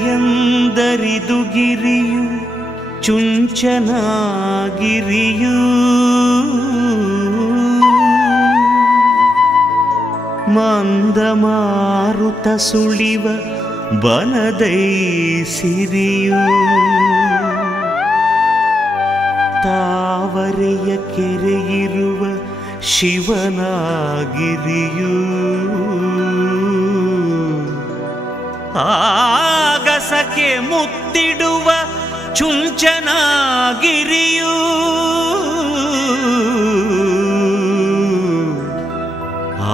ಗಿರಿಯಂದರಿದು ಗಿರಿಯು ಚುಂಚನಗಿರಿಯು ಮಂದಮಾರುತ ಸುಳಿವ ಬನದೈ ಸಿರಿಯು ತಾವರೆಯ ಕೆರೆಯಿರುವ ಶಿವನಾಗಿರಿಯು ಆಗಸಕ್ಕೆ ಮುತ್ತಿಡುವ ಚುಂಚನಗಿರಿಯು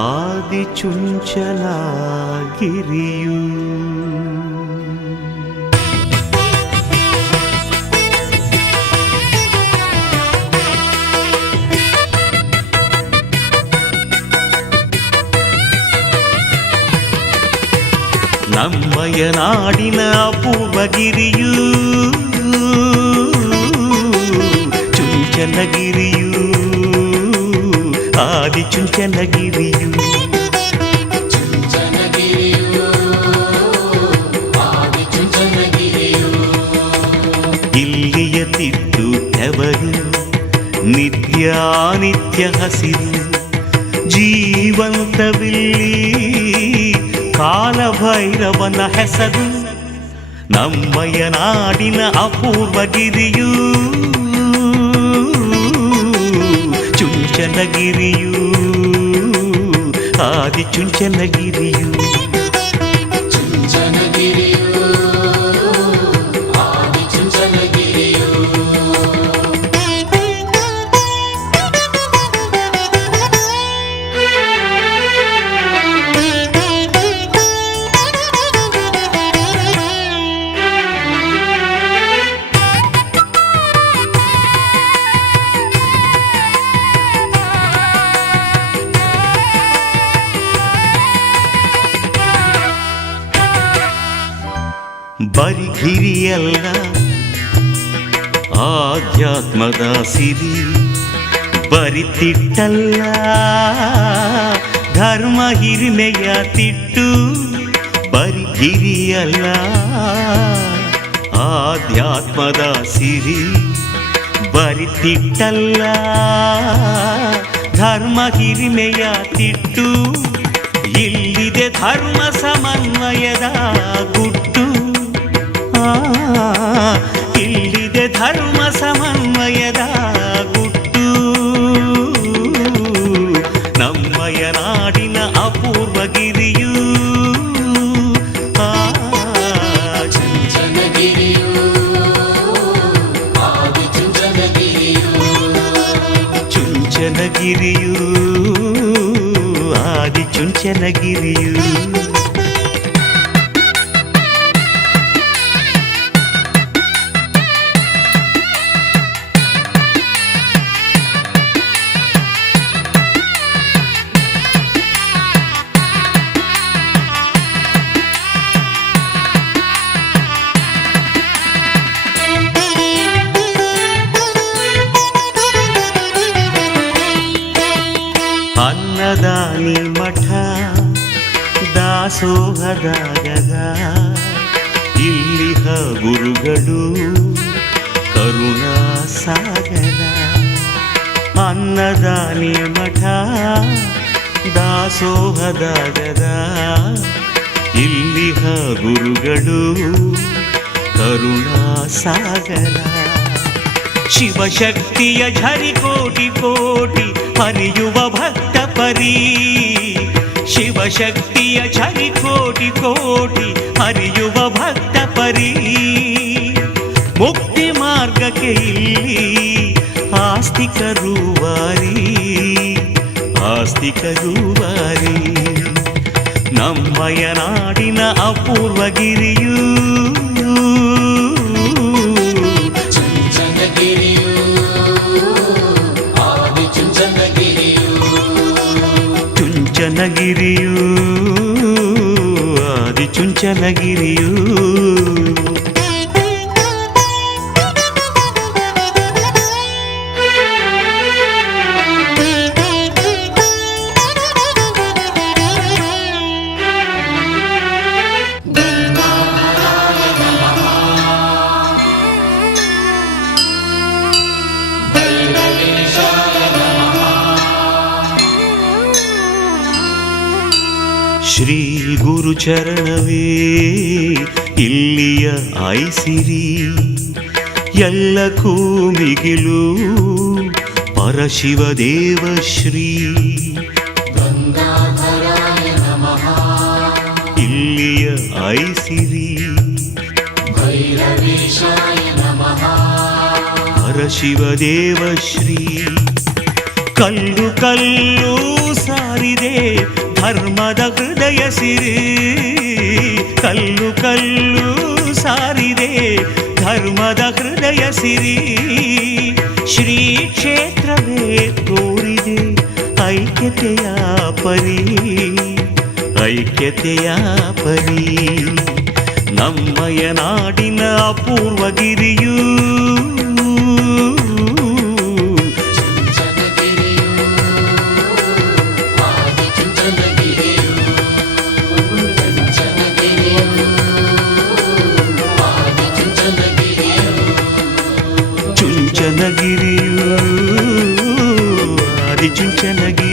ಆದಿ ಚುಂಚನಗಿರಿಯು ನಮ್ಮಯ ನಾಡಿನ ಅಪೂರ್ವಗಿರಿಯು ಚುಂಚನಗಿರಿಯು ಆದಿ ಚುಂಚನಗಿರಿಯು ಇಲ್ಲಿಯ ತಿಟ್ಟು ತೆವರು ನಿತ್ಯಾನಿತ್ಯ ಹಸಿರು ಜೀವಂತವಿಲ್ಲಿ ಕಾಲಭೈರವನ ಹೆಸರು ನಮ್ಮಯ ನಾಡಿನ ಅಪೂರ್ವಗಿರಿಯು ಚುಂಚನಗಿರಿಯು ಆದಿ ಚುಂಚನಗಿರಿಯು ಬರಿ ಗಿರಿಯಲ್ಲ ಆಧ್ಯಾತ್ಮದ ಸಿರಿ ಬರಿತಿಟ್ಟಲ್ಲ ಧರ್ಮ ಹಿರಿಮೆಯ ತಿಟ್ಟು ಬರಿ ಗಿರಿಯಲ್ಲ ಆಧ್ಯಾತ್ಮದ ಸಿರಿ ಬರಿತಿಟ್ಟಲ್ಲ ಧರ್ಮ ಹಿರಿಮೆಯ ತಿಟ್ಟು ಇಲ್ಲಿದೆ ಧರ್ಮ ಸಮನ್ವಯದ ಗುಟ್ಟು ಇಲ್ಲಿದೆ ಧರ್ಮ ಸಮನ್ವಯದ ಗುಟ್ಟು ನಮ್ಮಯ ನಾಡಿನ ಅಪೂರ್ವಗಿರಿಯು ಚುಂಚನಗಿರಿಯು ಆದಿ ಚುಂಚನಗಿರಿಯು ಚುಂಚನಗಿರಿಯು ಆದಿ ಚುಂಚನಗಿರಿಯು ಅನ್ನದಾನಿ ಮಠ ದಾಸೋಹದ ಗದ ಇಲ್ಲಿಹ ಗುರುಗಳು ಕರುಣಾ ಸಾಗರ ಅನ್ನದಾನಿ ಮಠ ದಾಸೋಹದ ಗದ ಇಲ್ಲಿಹ ಗುರುಗಳು ಕರುಣಾ ಸಾಗರ ಶಿವಶಕ್ತಿಯ ಝರಿ ಕೋಟಿ ಕೋಟಿ ಹರಿಯುವ ಭಕ್ತ ಪರಿ ಶಿವಶಕ್ತಿಯ ಝರಿ ಕೋಟಿ ಕೋಟಿ ಹರಿಯುವ ಭಕ್ತ ಪರಿ ಮುಕ್ತಿ ಮಾರ್ಗಕ್ಕೆ ಇಲ್ಲಿ ಆಸ್ತಿಕರು ವಾರಿ ನಮ್ಮಯ ನಾಡಿನ ಅಪೂರ್ವಗಿರಿಯು ಚುಂಚನಗಿರಿಯು ಆದಿ ಚುಂಚನಗಿರಿಯು ಚುಂಚನಗಿರಿಯೂ ಆದಿಚುಂಚನಗಿರಿಯೂ ಶ್ರೀ ಗುರುಚರಣವೇ ಇಲ್ಲಿಯ ಆಯ್ಸಿರಿ ಎಲ್ಲಕ್ಕೂ ಮಿಗಿಲು ಪರಶಿವದೇವ ಶ್ರೀ ಗಂಗಾಧರಾಯ ನಮಃ ಇಲ್ಲಿಯ ಆಯ್ಸಿರಿ ಭೈರವೇಶಾಯ ನಮಃ ಪರಶಿವದೇವ ಶ್ರೀ ಕಲ್ಲು ಕಲ್ಲು ಸಾರಿದೆ ಧರ್ಮದ ಹೃದಯ ಸಿರಿ ಕಲ್ಲು ಕಲ್ಲು ಸಾರಿದೆ ಧರ್ಮದ ಹೃದಯ ಸಿರಿ ಶ್ರೀ ಕ್ಷೇತ್ರವೇ ತೋರಿದೆ ಐಕ್ಯತೆಯ ಪರಿ ಐಕ್ಯತೆಯ ಪರಿ ನಮ್ಮಯ ನಾಡಿನ ಅಪೂರ್ವ ಗಿರಿಯೂ ಚುಂಚನಗಿರಿಯೂ ಆದಿಚುಂಚನಗಿರಿಯೂ